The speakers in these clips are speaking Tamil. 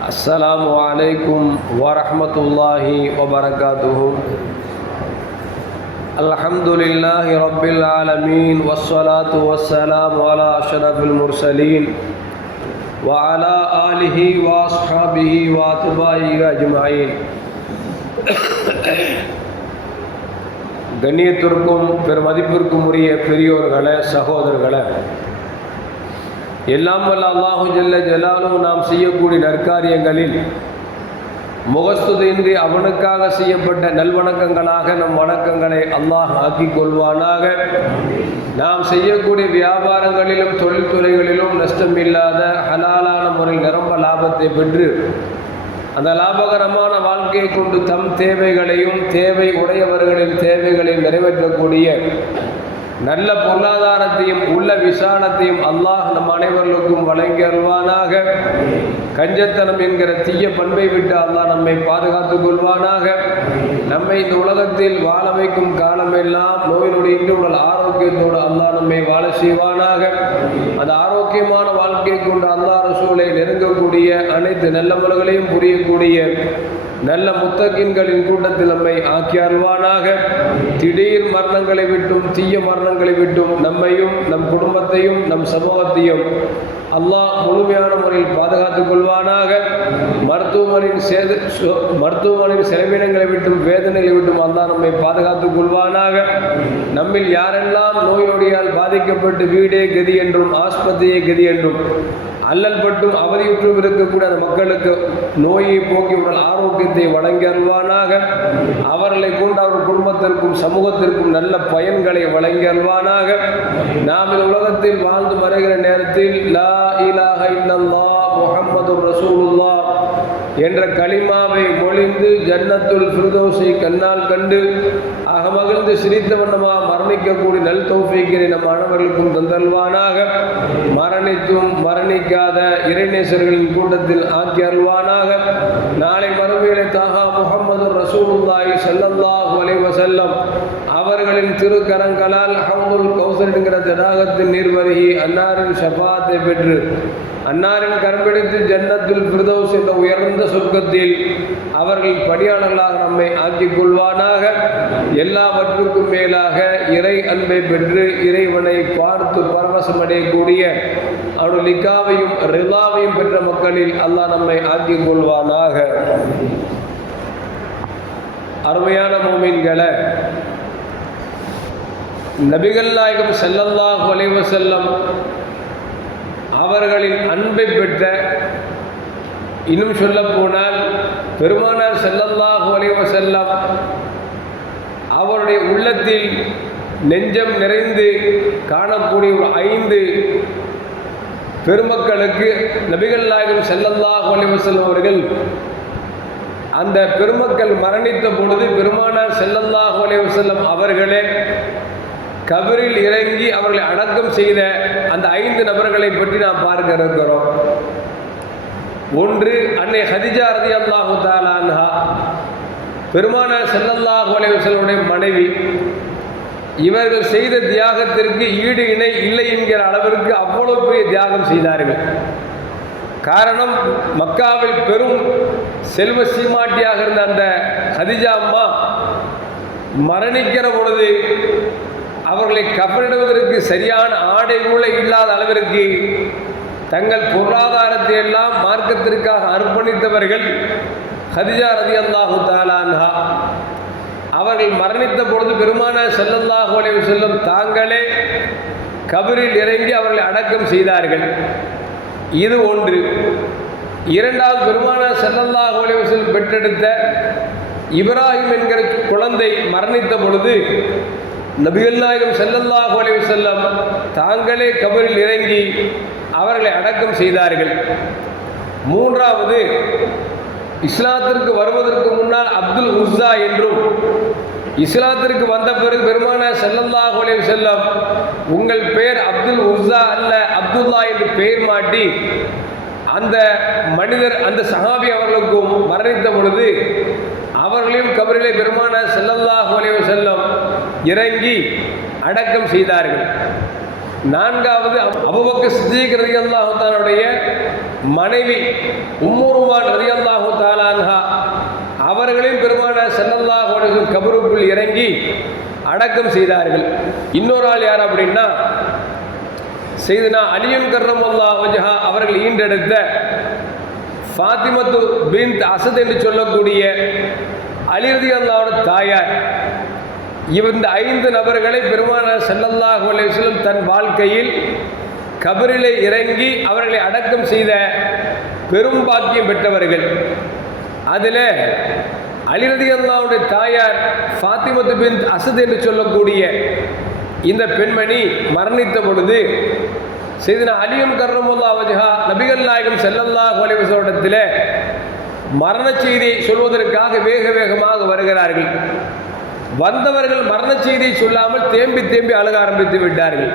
السلام عليكم ورحمة الله وبركاته الحمد لله رب العالمين والصلاة والسلام على أشرف المرسلين وعلى آله وأصحابه وأتباعه أجمعين கண்ணியத்திற்கும் பெருமதிப்பிற்கும் உரிய பெரியோர்களே சகோதரர்களே எல்லாம் வல்ல அல்லாஹு ஜல்ல ஜலாலும் நாம் செய்யக்கூடிய நற்காரியங்களில் முகஸ்துதின்றி அவனுக்காக செய்யப்பட்ட நல்வணக்கங்களாக நம் வணக்கங்களை அல்லாஹ் ஆக்கிக் கொள்வானாக. நாம் செய்யக்கூடிய வியாபாரங்களிலும் தொழில்துறைகளிலும் நஷ்டமில்லாத ஹலாலான முறையில் நிரம்ப லாபத்தை பெற்று அந்த லாபகரமான வாழ்க்கையை கொண்டு தம் தேவைகளையும் தேவை உடையவர்களின் தேவைகளையும் நிறைவேற்றக்கூடிய நல்ல பொருளாதாரத்தையும் உள்ள விசாலத்தையும் அல்லாஹ் நம் அனைவர்களுக்கும் வழங்கி அருள்வானாக. கஞ்சத்தனம் என்கிற தீய பண்பை விட்டு அல்லாஹ் நம்மை பாதுகாத்துக் கொள்வானாக. நம்மை இந்த உலகத்தில் வாழ வைக்கும் காலமெல்லாம் நோய் இன்று உடல் ஆரோக்கியத்தோடு அல்லாஹ் நம்மை வாழ செய்வானாக. அந்த ஆரோக்கியமான வாழ்க்கை கொண்டு அல்லாஹ் ரசூலை நெருங்கக்கூடிய அனைத்து நல்லவர்களையும் புரியக்கூடிய நல்ல முத்தகின்களின் கூட்டத்தில் நம்மை ஆக்கி அருள்வானாக திடீர் மரணங்களை விட்டும் தீய மரணங்களை விட்டும் நம்மையும் நம் குடும்பத்தையும் நம் சமூகத்தையும் அல்லாஹ் முழுமையான முறையில் பாதுகாத்துக் கொள்வானாக. மருத்துவமனையின் சேத மருத்துவமனையின் செலவினங்களை விட்டும் வேதனைகளை விட்டும் அல்லாஹ் நம்மை பாதுகாத்துக் கொள்வானாக. நம்மில் யாரெல்லாம் நோயோடியால் பாதிக்கப்பட்டு வீடே கதி என்றும் ஆஸ்பத்திரியே கதி என்றும் அல்லல் பட்டும் அவதியுற்றும் இருக்கக்கூடிய அந்த மக்களுக்கு நோயை போக்கி உடல் ஆரோக்கியத்தை வழங்கி அல்வானாக அவர்களை கொண்டு அவர் குடும்பத்திற்கும் சமூகத்திற்கும் நல்ல பயன்களை வழங்கி அல்வானாக நாம் இந்த உலகத்தில் வாழ்ந்து வருகிற நேரத்தில் லா இலாஹ இல்லல்லா முகமது ரசூலுல்லா என்ற களிமாவை மொழிந்து ஜன்னத்துள் ஃபிர்தௌஸை கண்ணால் கண்டு அகமகிழ்ந்து சிரித்த வண்ணமாக மரணிக்கக்கூடிய நல் தௌஃபீக்கினை நம் அனைவர்களுக்கும் தந்தல்வானாக. மரணித்தும் மரணிக்காத இறைநேசர்களின் கூட்டத்தில் ஆக்கி அருள்வானாக நாளை மறுமையிலே தாகா ரசூலுல்லாய் ரசூலுல்லாஹி ஸல்லல்லாஹு அலைஹி அவர்களின் திருக்கரங்களால் ஹவுதுல் கௌசல் என்கிற தடாகத்தின் நீர்வருகி அன்னாரின் ஷபாத்தை பெற்று அன்னாரின் கரம்பிடித்து ஜன்னத்துல் பிரதோஸ் என்ற உயர்ந்த சொர்க்கத்தில் அவர்கள் பணியாளர்களாக நம்மை ஆக்கிக் கொள்வானாக. எல்லாவற்றுக்கும் மேலாக இறை அன்பை பெற்று இறைவனை பார்த்து பரவசமடையக்கூடிய அவருடைய லிக்காவையும் ரிலாவையும் பெற்ற மக்களில் அல்லாஹ் நம்மை ஆக்கிக் கொள்வானாக. அருமையான மோமீன்களை. நபிகள் நாயகம் ஸல்லல்லாஹு அலைஹி செல்லம் அவர்களின் அன்பை பெற்ற இன்னும் சொல்லப்போனால் பெருமானார் ஸல்லல்லாஹு அலைஹி செல்லம் அவருடைய உள்ளத்தில் நெஞ்சம் நிறைந்து காணக்கூடிய ஒரு ஐந்து பெருமக்களுக்கு நபிகள் நாயகம் ஸல்லல்லாஹு அலைஹி செல்லம் அவர்கள் அந்த பெருமக்கள் மரணித்த பொழுது பெருமானார் ஸல்லல்லாஹு அலைஹி வஸல்லம் அவர்களே கபரில் இறங்கி அவர்களை அடக்கம் செய்த அந்த ஐந்து நபர்களை பற்றி நாம் பார்க்க இருக்கிறோம். ஒன்று அன்னை ஹதிஜா ரதி அல்லாஹு தாலான்ஹா பெருமானார் ஸல்லல்லாஹு அலைஹி மனைவி இவர்கள் செய்த தியாகத்திற்கு ஈடு இணை இல்லை என்கிற அளவிற்கு அவ்வளவு பெரிய தியாகம் செய்தார்கள். காரணம் மக்காவில் பெரும் செல்வ சீமாட்டியாக இருந்த அந்த ஹதிஜா அம்மா மரணிக்கிற பொழுது அவர்களை கப்பலிடுவதற்கு சரியான ஆடை கூட இல்லாத அளவிற்கு தங்கள் பொருளாதாரத்தை எல்லாம் மார்க்கத்திற்காக அர்ப்பணித்தவர்கள் ஹதிஜா ரதி அல்லாஹு தாலான்ஹா அவர்கள் மரணித்த பொழுது பெருமான செல்லல்லாஹு செல்லும் தாங்களே கபரில் இறங்கி அவர்களை அடக்கம் செய்தார்கள். இது ஒன்று. இரண்டாவது பெருமான ஸல்லல்லாஹு அலைஹி பெற்றெடுத்த இப்ராஹிம் என்கிற குழந்தை மரணித்த பொழுது நபிகள் நாயகம் ஸல்லல்லாஹு செல்லம் தாங்களே கபரில் இறங்கி அவர்களை அடக்கம் செய்தார்கள். மூன்றாவது இஸ்லாத்திற்கு வருவதற்கு முன்னால் அப்துல் உஸ்ஸா என்றும் இஸ்லாத்திற்கு வந்த பிறகு பெருமான செல்லல்லா அலைஹி செல்லம் உங்கள் பெயர் அப்துல் உஸ்ஸா அல்ல அப்துல்லா என்று பெயர் மாட்டி அந்த மனிதர் அந்த சஹாபி அவர்களுக்கும் மரணித்த பொழுது அவர்களையும் கபரிலே பெருமான செல்லல்லா அலைஹி செல்லம் இறங்கி அடக்கம் செய்தார்கள். நான்காவது அபுபக்கர் சித்திக் ரதி தஆலாவுடைய மனைவி உம்முருமா ரதி அல்லாஹு தாலான்ஹா அவர்களையும் பெருமான செல்லல்லாஹ் அவர்கள் கபருக்குள் இறங்கி அடக்கம் செய்தார்கள். இன்னொரு ஆள் யார் அப்படின்னா செய்தனா அலியும் கர்ரமுல்லா வஜஹா அவர்கள் ஈண்டெடுத்த ஃபாத்திமத்து பின் அசத் என்று சொல்லக்கூடிய அலிரதி அல்லாவோட தாயார். இந்த ஐந்து நபர்களை பெருமான செல்லல்லாஹு அலைவசம் தன் வாழ்க்கையில் கபரிலே இறங்கி அவர்களை அடக்கம் செய்த பெரும் பாக்கியம் பெற்றவர்கள். அதில் அலிரதி அல்லாவுடைய தாயார் ஃபாத்திமத்து பின் அசத் என்று சொல்லக்கூடிய இந்த பெண்மணி மரணித்த பொழுது செய்தின அலியும் கர்ணமுல்லா வஜஹா நபிகள் நாயகம் செல்லல்லா கோலிவசோடத்தில் மரண செய்தியை சொல்வதற்காக வேக வேகமாக வருகிறார்கள். வந்தவர்கள் மரண செய்தியை சொல்லாமல் தேம்பி தேம்பி அழுக ஆரம்பித்து விட்டார்கள்.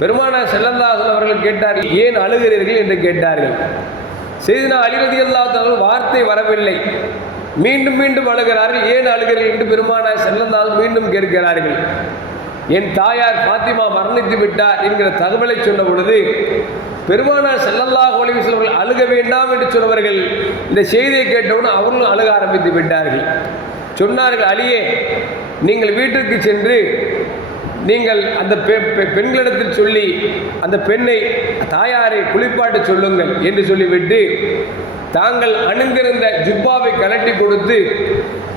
பெருமானா செல்லல்லாசன் அவர்கள் கேட்டார்கள் ஏன் அழுகிறீர்கள்? என்று கேட்டார்கள். செய்தினா அலிரதி அல்லாத்தவர்கள் வார்த்தை வரவில்லை. மீண்டும் மீண்டும் அழுகிறார்கள். ஏன் அழுகிறீர்கள் என்று பெருமானார் செல்லந்தால் மீண்டும் கேட்கிறார்கள். என் தாயார் பாத்திமா மரணித்து விட்டார் என்கிற தகவலை சொன்ன பொழுது பெருமானார் செல்லல்லா ஒளிவு செல்வர்கள் அழுக வேண்டாம் என்று சொன்னவர்கள் இந்த செய்தியை கேட்டவுடன் அவர்களும் அழுக ஆரம்பித்து விட்டார்கள். சொன்னார்கள் அழியே நீங்கள் வீட்டிற்கு சென்று நீங்கள் அந்த பெண்களிடத்தில் சொல்லி அந்த பெண்ணை தாயாரை குளிப்பாட்டு சொல்லுங்கள் என்று சொல்லிவிட்டு தாங்கள் அணிந்திருந்த ஜுப்பாவை கலட்டி கொடுத்து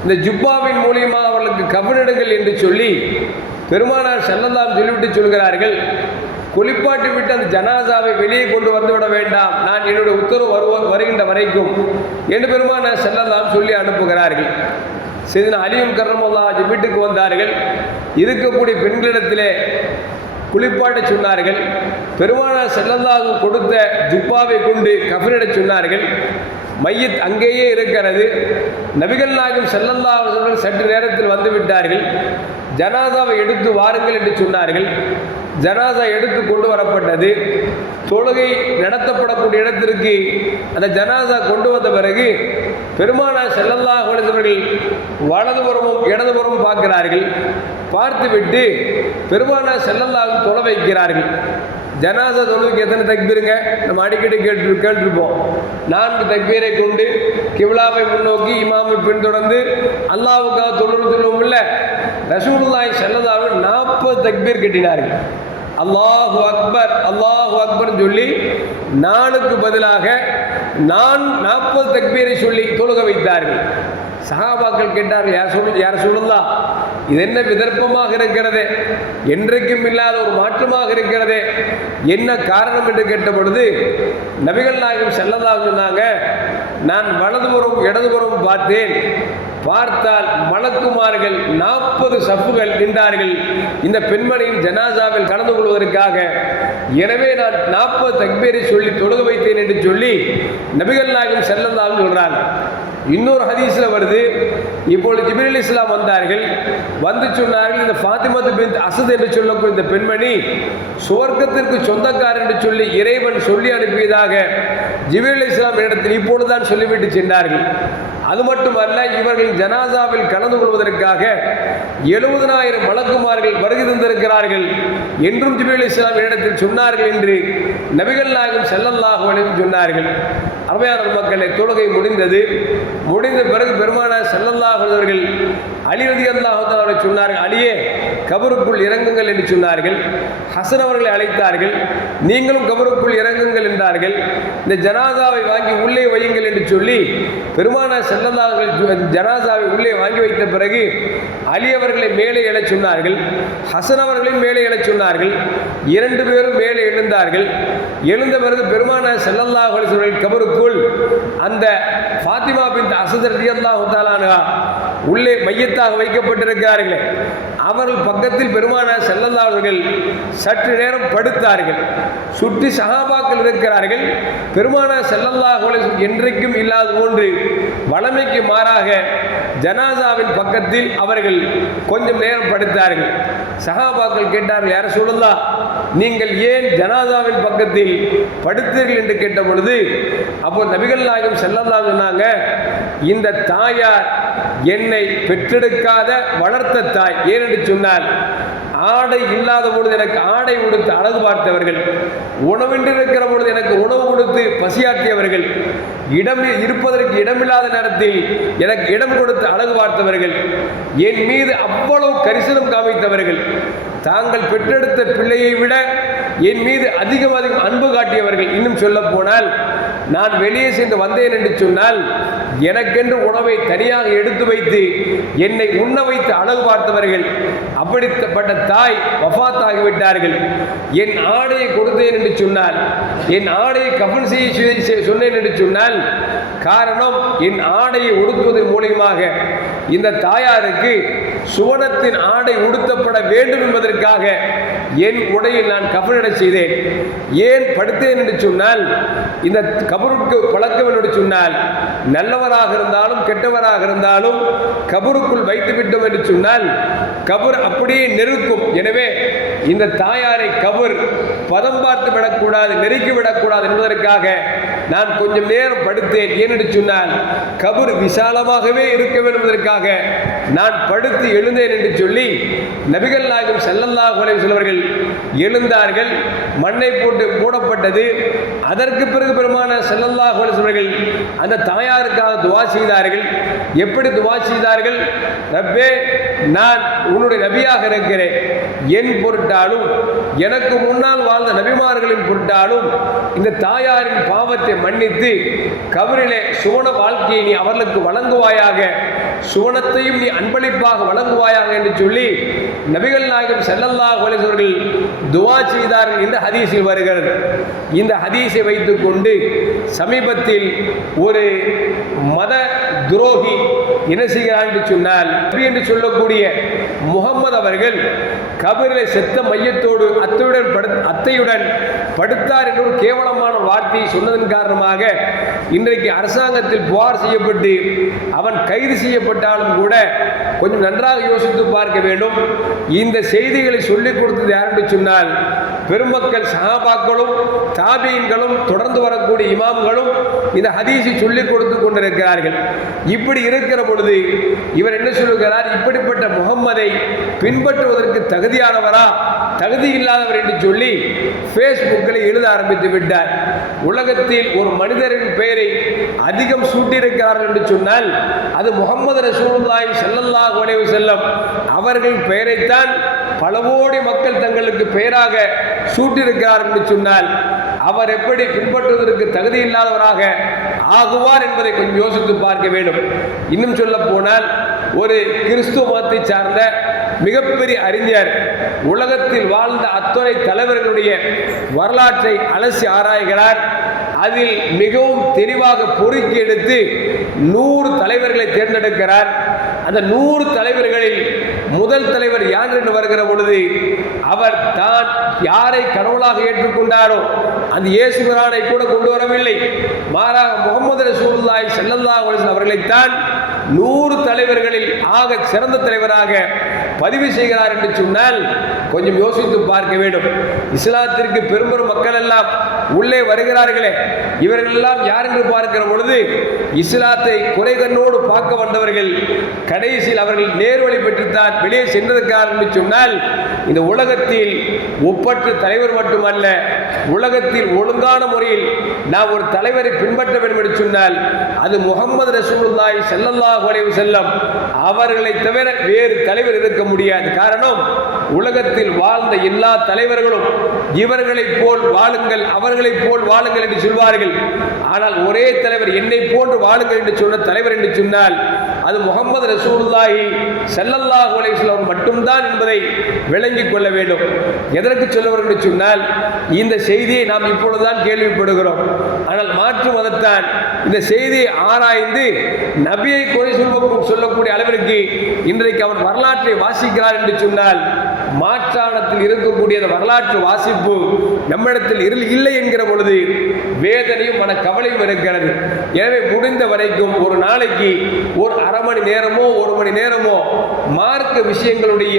இந்த ஜுப்பாவின் மூலியமாக அவர்களுக்கு கவனிடுங்கள் என்று சொல்லி பெருமானார் செல்லந்தாம் சொல்லிவிட்டு சொல்கிறார்கள். குளிப்பாட்டி விட்டு அந்த ஜனாசாவை வெளியே கொண்டு வந்து விட வேண்டாம். நான் என்னுடைய உத்தரவு வருவ வருகின்ற வரைக்கும் என்று பெருமான செல்லலாம் சொல்லி அனுப்புகிறார்கள். சிறிது அலியும் கர்ணமுல்லா வீட்டுக்கு வந்தார்கள். இருக்கக்கூடிய பெண்களிடத்திலே குளிப்பாட்ட சொன்னார்கள். பெருமானார் செல்லல்லாக கொடுத்த துப்பாவை கொண்டு கஃனிட சொன்னார்கள். மையத் அங்கேயே இருக்கிறது. நபிகள் நாயகம் செல்லல்லா சற்று நேரத்தில் வந்து ஜனாசாவை ஜனாதாவை எடுத்து வாருங்கள் என்று சொன்னார்கள். ஜனாசா எடுத்து கொண்டு வரப்பட்டது. தொழுகை நடத்தப்படக்கூடிய இடத்திற்கு அந்த ஜனாதா கொண்டு வந்த பிறகு பெருமானா செல்லல்லா குழந்தவர்கள் வலதுபுறமும் இடதுபுறமும் பார்க்கிறார்கள். பார்த்துவிட்டு பெருமானா செல்லல்லாக தொலை வைக்கிறார்கள். ஜனாசா தொழுவுக்கு எத்தனை தக்பீருங்க? நம்ம அடிக்கடி கேட்டு கேட்டிருப்போம். நான்கு தக்பீரை கொண்டு கிவ்லாவை முன்னோக்கி இமாமை பின்தொடர்ந்து அல்லாவுக்காக தொழுவு சொல்லுவோம் இல்லை ரசூல்லாய் செல்லதாவில் நாற்பது தக்பீர் கட்டினார்கள். அல்லாஹு அக்பர் அல்லாஹு அக்பர் சொல்லி நானுக்கு பதிலாக நான் நாற்பது தக்பீரை சொல்லி தொழுக வைத்தார்கள். சகாபாக்கள் கேட்டார்கள் யார் சொல் யார் சொல்லலாம் இது என்ன விதர்ப்பமாக இருக்கிறது? என்றைக்கும் இல்லாத ஒரு மாற்றமாக இருக்கிறது. என்ன காரணம்? என்று கேட்ட பொழுது நபிகள் நாயகம் செல்லதாக சொன்னாங்க நான் வலதுபுறம் இடதுபுறம் பார்த்தேன். பார்த்தால் மலக்குமார்கள் நாற்பது சப்புகள் நின்றார்கள். இந்த பெண்மணியின் ஜனாசாவில் கலந்து கொள்வதற்காக. எனவே நான் நாற்பது தக்பேரை சொல்லி தொழுக வைத்தேன் என்று சொல்லி நபிகள் நாயகம் செல்லந்தாலும் சொல்கிறாங்க இன்னொரு ஹதீஸில் வருது இப்பொழுது ஜிபிரில் இஸ்லாம் வந்தார்கள். வந்து சொன்னார்கள் இந்த ஃபாத்திமத்து பின் அசத் என்று சொல்லக்கூடிய இந்த பெண்மணி சுவர்க்கத்திற்கு சொந்தக்கார் என்று சொல்லி இறைவன் சொல்லி அனுப்பியதாக ஜிபிரில் இஸ்லாம் இடத்தில் இப்பொழுதுதான் சொல்லிவிட்டு சென்றார்கள். அது மட்டுமல்ல இவர்கள் ஜனாசாவில் கலந்து கொள்வதற்காக எழுபதனாயிரம் வழக்குமார்கள் வருகை தந்திருக்கிறார்கள் என்றும் ஜிபில் இஸ்லாம் இடத்தில் சொன்னார்கள் என்று நபிகள் நாயகம் செல்லல்லாஹு சொன்னார்கள். அருமையான மக்களை தொழுகை முடிந்தது. முடிந்த பிறகு பெருமான செல்லல்லாஹர்கள் அலிரதி அவர்கள் சொன்னார்கள் அலியே கபருக்குள் இறங்குங்கள் என்று சொன்னார்கள். ஹசன் அவர்களை அழைத்தார்கள். நீங்களும் கபருக்குள் இறங்குங்கள் என்றார்கள். இந்த ஜனாதாவை வாங்கி உள்ளே வையுங்கள் என்று சொல்லி பெருமான செல்லல்லாவர்கள் ஜனாதாவை உள்ளே வாங்கி வைத்த பிறகு அலி அவர்களை மேலே எழச் சொன்னார்கள். ஹசன் அவர்களையும் மேலே எழச் சொன்னார்கள். இரண்டு பேரும் மேலே எழுந்தார்கள். எழுந்த பிறகு பெருமான செல்லல்லாஹ் கபருக்குள் அந்த ஃபாத்திமா பின் அசதர் ரியல்லாஹு தாலானா உள்ளே மையத்தாக வைக்கப்பட்டிருக்கிறார்களே. அவர்கள் பக்கத்தில் பெருமான செல்லல்லாதவர்கள் சற்று நேரம் படுத்தார்கள். சுற்றி சகாபாக்கள் இருக்கிறார்கள். பெருமான செல்லல்லாஹ் என்றைக்கும் இல்லாத போன்று வளமைக்கு மாறாக ஜனாசாவின் பக்கத்தில் அவர்கள் கொஞ்சம் நேரம் படுத்தார்கள். சகாபாக்கள் கேட்டார்கள் யார சொல்லலா நீங்கள் ஏன் ஜனாதாவின் பக்கத்தில் படுத்தீர்கள்? என்று கேட்ட பொழுது அப்போ நபிகள் நாயகம் செல்லலாம் சொன்னாங்க இந்த தாயார் என்னை பெற்றெடுக்காத வளர்த்த தாய். ஏனென்று சொன்னால் ஆடை இல்லாத பொழுது எனக்கு ஆடை கொடுத்து அழகு பார்த்தவர்கள் உணவின்றி இருக்கிற பொழுது எனக்கு உணவு கொடுத்து பசியாற்றியவர்கள் இடம் இருப்பதற்கு இடமில்லாத நேரத்தில் எனக்கு இடம் கொடுத்து அழகு பார்த்தவர்கள் என் மீது அவ்வளவு கரிசனம் காமித்தவர்கள் தாங்கள் பெற்றெடுத்த பிள்ளையை விட என் மீது அதிகம் அதிகம் அன்பு காட்டியவர்கள் இன்னும் சொல்ல போனால் நான் வெளியே சென்று வந்தேன் என்று சொன்னால் எனக்கென்று உணவை தனியாக எடுத்து வைத்து என்னை உண்ண வைத்து அழகு பார்த்தவர்கள் அப்படிப்பட்ட தாய் வஃத்தாகிவிட்டார்கள். என் ஆடையை கொடுத்தேன் என்று சொன்னால் என் ஆடையை கபன் செய்ய சொன்னேன் என்று சொன்னால் காரணம் என் ஆடையை உடுத்துவதன் மூலியமாக இந்த தாயாருக்கு சுவனத்தின் ஆடை உடுத்தப்பட வேண்டும் என்பதற்காக என் உடையை நான் கபரிட செய்தேன். ஏன் படுத்தேன் என்று சொன்னால் இந்த கபருக்கு பழக்கம் என்று சொன்னால் நல்லவராக இருந்தாலும் கெட்டவராக இருந்தாலும் கபருக்குள் வைத்து விட்டோம் என்று சொன்னால் கபர் அப்படியே நெருக்கும். எனவே இந்த தாயாரை கபர் பதம் பார்த்து விடக்கூடாது நெருக்கி விடக்கூடாது என்பதற்காக நான் கொஞ்சம் நேரம் படுத்தேன். ஏனென்று சொன்னால் கபர் விசாலமாகவே இருக்க வேண்டும் என்பதற்காக நான் படுத்து எழுந்தேன் என்று சொல்லி நபிகள் நாயகம் செல்லல்லாஹ் செல்வர்கள் எழுந்தார்கள். மண்ணை போட்டு போடப்பட்டது அதற்கு பிறகு பெருமான செல்லல்லாஹ் செல்வர்கள் அந்த தாயாருக்காக துவா செய்தார்கள். எப்படி துவா செய்தார்கள்? ரப்பே நான் உன்னுடைய நபியாக இருக்கிறேன். என் பொருட்டாலும் எனக்கு முன்னால் வாழ்ந்த நபிமார்களின் பொருட்டாலும் இந்த தாயாரின் பாவத்தை மன்னித்து கபரிலே சுவன வாழ்க்கையை நீ அவர்களுக்கு வழங்குவாயாக சுவனத்தையும் நீ அன்பளிப்பாக வழங்குவாயாக என்று சொல்லி நபிகள் நாயகம் செல்லல்லா அவர்கள் துவா செய்தார்கள். இந்த ஹதீஸில் வருகிறது. இந்த ஹதீஸை வைத்துக்கொண்டு சமீபத்தில் ஒரு மத துரோகி என்ன செய்கிறார் என்று சொன்னால் நபி என்று சொல்லக்கூடிய முகம்மது அவர்கள் கபரில் செத்த மையத்தோடு அத்தையுடன் படு அத்தையுடன் படுத்தார் என்ற ஒரு கேவலமான வார்த்தையை சொன்னதன் காரணமாக இன்றைக்கு அரசாங்கத்தில் புகார் செய்யப்பட்டு அவன் கைது செய்யப்பட்டாலும் கூட கொஞ்சம் நன்றாக யோசித்து பார்க்க வேண்டும். இந்த செய்திகளை சொல்லிக் கொடுத்தது யார் என்று சொன்னால் பெருமக்கள் சகாபாக்களும் தாபீன்களும் தொடர்ந்து வரக்கூடிய இமாம்களும் இந்த ஹதீஸை சொல்லிக் கொடுத்து கொண்டிருக்கிறார்கள். இப்படி இருக்கிற பொழுது இவர் என்ன சொல்லுகிறார்? இப்படிப்பட்ட முகம்மதை பின்பற்றுவதற்கு தகுதியானவரா? தகுதி இல்லாதவர் என்று சொல்லி ஃபேஸ்புக்கில் எழுத ஆரம்பித்து விட்டார். உலகத்தில் ஒரு மனிதரின் பெயரை அதிகம் சூட்டியிருக்கிறார் என்று சொன்னால் அது முகமது ரசூலுல்லாய் செல்லல்லாஹ் அலைஹி செல்லம் அவர்கள் பெயரைத்தான் பல கோடி மக்கள் தங்களுக்கு பெயராக சூட்டியிருக்கிறார் என்று சொன்னால் அவர் எப்படி பின்பற்றுவதற்கு தகுதி இல்லாதவராக ஆகுவார் என்பதை கொஞ்சம் யோசித்து பார்க்க வேண்டும். இன்னும் சொல்ல போனால் ஒரு கிறிஸ்துவ மதத்தை சார்ந்த மிகப்பெரிய அறிஞர் உலகத்தில் வாழ்ந்த அத்துறை தலைவர்களுடைய வரலாற்றை அலசி ஆராய்கிறார். அதில் மிகவும் தெளிவாக பொறுக்கி எடுத்து நூறு தலைவர்களை தேர்ந்தெடுக்கிறார். அந்த நூறு தலைவர்களில் முதல் தலைவர் யார் என்று வருகிற பொழுது அவர் தான் யாரை கடவுளாக ஏற்றுக்கொண்டாரோ அந்த இயேசுபிரானை கூட கொண்டு வரவில்லை. மாறாக முகமது ரசூல்லாய் செல்லல்லா அவர்களைத்தான் நூறு தலைவர்களில் ஆக சிறந்த தலைவராக பதிவு செய்கிறார் என்று சொன்னால் கொஞ்சம் யோசித்து பார்க்க வேண்டும். இஸ்லாத்திற்கு பெரும்பெரும் மக்கள் எல்லாம் உள்ளே வருகிறார்களே. இவர்கள் எல்லாம் யார் என்று பார்க்கிற பொழுது இஸ்லாத்தை குறைகண்ணோடு பார்க்க வந்தவர்கள் கடைசியில் அவர்கள் நேர்வழி பெற்றுத்தான் வெளியே சென்றதற்காக என்று சொன்னால் இந்த உலகத்தில் ஒப்பற்ற தலைவர் மட்டுமல்ல உலகத்தில் ஒழுங்கான முறையில் நாம் ஒரு தலைவரை பின்பற்ற வேண்டும் என்று சொன்னால் அது முகமது ரசூலுல்லாய் செல்லல்லா குறைவு வஸல்லம் அவர்களை தவிர வேறு தலைவர் இருக்க முடியாது. காரணம் உலகத்தில் வாழ்ந்த எல்லா தலைவர்களும் இவர்களைப் போல் வாழுங்கள் அவர்களைப் போல் வாழுங்கள் என்று சொல்வார்கள். ஆனால் ஒரே தலைவர் என்னை போன்று வாழுங்கள் என்று சொன்ன தலைவர் என்று சொன்னால் அது முகமது ரசூல்லாஹி ஸல்லல்லாஹு அலைஹி மட்டும்தான் என்பதை விளங்கிக் கொள்ள வேண்டும். எதற்கு சொல்லுவர் என்று சொன்னால் இந்த செய்தியை நாம் இப்பொழுதுதான் கேள்விப்படுகிறோம். ஆனால் மாற்று மதத்தான் இந்த செய்தியை ஆராய்ந்து நபியை குறை சொல்வ சொல்லக்கூடிய அளவிற்கு இன்றைக்கு அவர் வரலாற்றை வாசிக்கிறார் என்று சொன்னால் மாற்றானத்தில் இருக்கக்கூடிய வரலாற்று வாசிப்பு நம்மிடத்தில் இரு- இல்லை என்கிற பொழுது வேதனையும் மன கவலையும் இருக்கிறது. எனவே முடிந்த வரைக்கும் ஒரு நாளைக்கு ஒரு அரை மணி நேரமோ ஒரு மணி நேரமோ மார்க்க விஷயங்களுடைய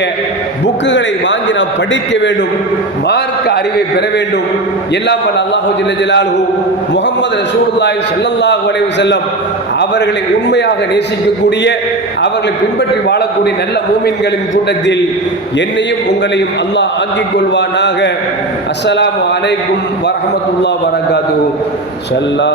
புக்குகளை வாங்கி நாம் படிக்க வேண்டும். மார்க்க அறிவை பெற வேண்டும். எல்லாம் அல்லாஹு ஜல்ல ஜலாலுஹு முகமது ரசூல்லாய் செல்லல்லாஹு அலைஹி அவர்களை உண்மையாக நேசிக்கக்கூடிய அவர்களை பின்பற்றி வாழக்கூடிய நல்ல மூமின்களின் கூட்டத்தில் என்னையும் உங்களையும் அல்லாஹ் ஆக்கிக் கொள்வானாக. அஸ்ஸலாமு அலைக்கும் வரஹமத்துல்லா வரகாத்து சல்லா